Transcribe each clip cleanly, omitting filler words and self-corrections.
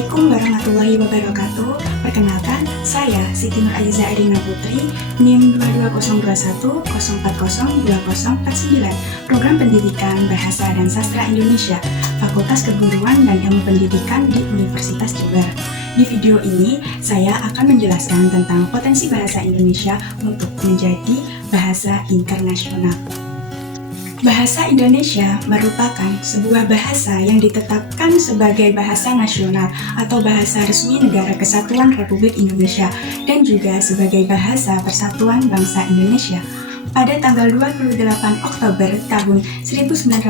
Assalamualaikum warahmatullahi wabarakatuh. Perkenalkan, saya Siti Nur Aiza Erina Putri, NIM 22021040249, Program Pendidikan Bahasa dan Sastra Indonesia, Fakultas Keguruan dan Ilmu Pendidikan di Universitas Jember. Di video ini, saya akan menjelaskan tentang potensi bahasa Indonesia untuk menjadi bahasa internasional. Bahasa Indonesia merupakan sebuah bahasa yang ditetapkan sebagai bahasa nasional atau bahasa resmi Negara Kesatuan Republik Indonesia dan juga sebagai bahasa Persatuan Bangsa Indonesia. Pada tanggal 28 Oktober tahun 1928,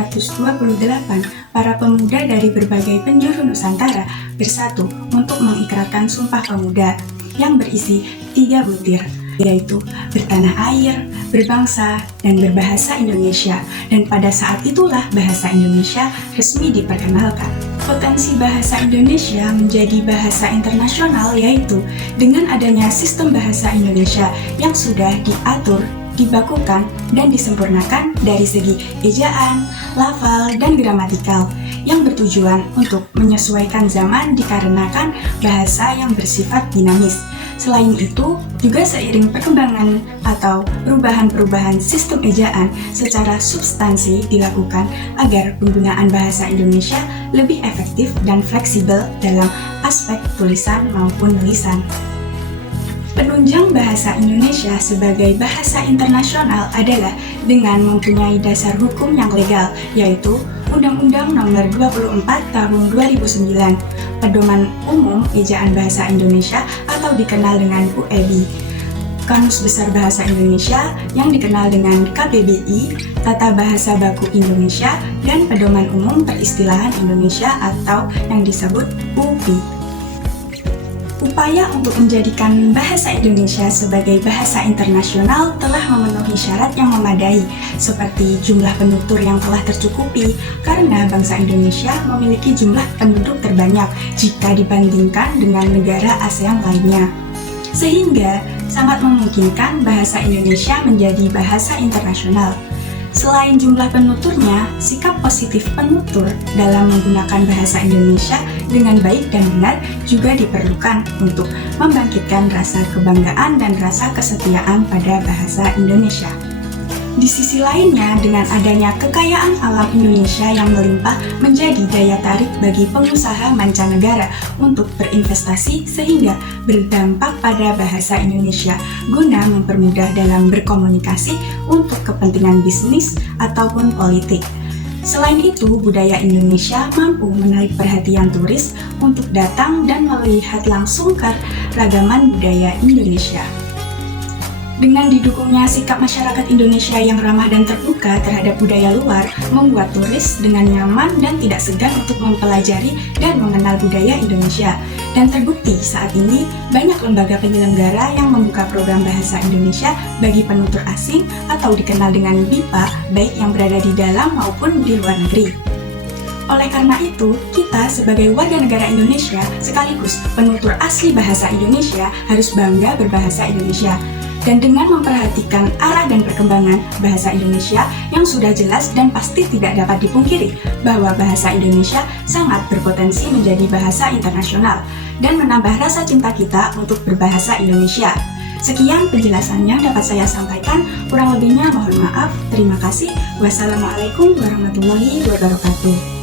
para pemuda dari berbagai penjuru Nusantara bersatu untuk mengikrarkan Sumpah Pemuda yang berisi 3 butir, yaitu bertanah air, berbangsa, dan berbahasa Indonesia. Dan pada saat itulah bahasa Indonesia resmi diperkenalkan. Potensi bahasa Indonesia menjadi bahasa internasional yaitu dengan adanya sistem bahasa Indonesia yang sudah diatur, dibakukan, dan disempurnakan dari segi ejaan, lafal, dan gramatikal yang bertujuan untuk menyesuaikan zaman dikarenakan bahasa yang bersifat dinamis. Selain itu, juga seiring perkembangan atau perubahan-perubahan sistem ejaan secara substansi dilakukan agar penggunaan bahasa Indonesia lebih efektif dan fleksibel dalam aspek tulisan maupun lisan. Penunjang bahasa Indonesia sebagai bahasa internasional adalah dengan mempunyai dasar hukum yang legal, yaitu Undang-Undang Nomor 24 Tahun 2009, Pedoman Umum Ejaan Bahasa Indonesia atau dikenal dengan UEB, Kamus Besar Bahasa Indonesia yang dikenal dengan KBBI, Tata Bahasa Baku Indonesia, dan Pedoman Umum Peristilahan Indonesia atau yang disebut UPI. Upaya untuk menjadikan bahasa Indonesia sebagai bahasa internasional telah memenuhi syarat yang memadai, seperti jumlah penutur yang telah tercukupi, karena bangsa Indonesia memiliki jumlah penduduk terbanyak jika dibandingkan dengan negara ASEAN lainnya. Sehingga sangat memungkinkan bahasa Indonesia menjadi bahasa internasional. Selain jumlah penuturnya, sikap positif penutur dalam menggunakan bahasa Indonesia dengan baik dan benar juga diperlukan untuk membangkitkan rasa kebanggaan dan rasa kesetiaan pada bahasa Indonesia. Di sisi lainnya, dengan adanya kekayaan alam Indonesia yang melimpah menjadi daya tarik bagi pengusaha mancanegara untuk berinvestasi sehingga berdampak pada bahasa Indonesia guna mempermudah dalam berkomunikasi untuk kepentingan bisnis ataupun politik. Selain itu, budaya Indonesia mampu menarik perhatian turis untuk datang dan melihat langsung keragaman budaya Indonesia. Dengan didukungnya sikap masyarakat Indonesia yang ramah dan terbuka terhadap budaya luar, membuat turis dengan nyaman dan tidak segan untuk mempelajari dan mengenal budaya Indonesia. Dan terbukti saat ini banyak lembaga penyelenggara yang membuka program bahasa Indonesia bagi penutur asing atau dikenal dengan BIPA, baik yang berada di dalam maupun di luar negeri. Oleh karena itu, kita sebagai warga negara Indonesia sekaligus penutur asli bahasa Indonesia harus bangga berbahasa Indonesia. Dan dengan memperhatikan arah dan perkembangan bahasa Indonesia yang sudah jelas dan pasti tidak dapat dipungkiri bahwa bahasa Indonesia sangat berpotensi menjadi bahasa internasional dan menambah rasa cinta kita untuk berbahasa Indonesia. Sekian penjelasannya dapat saya sampaikan, kurang lebihnya mohon maaf. Terima kasih. Wassalamualaikum warahmatullahi wabarakatuh.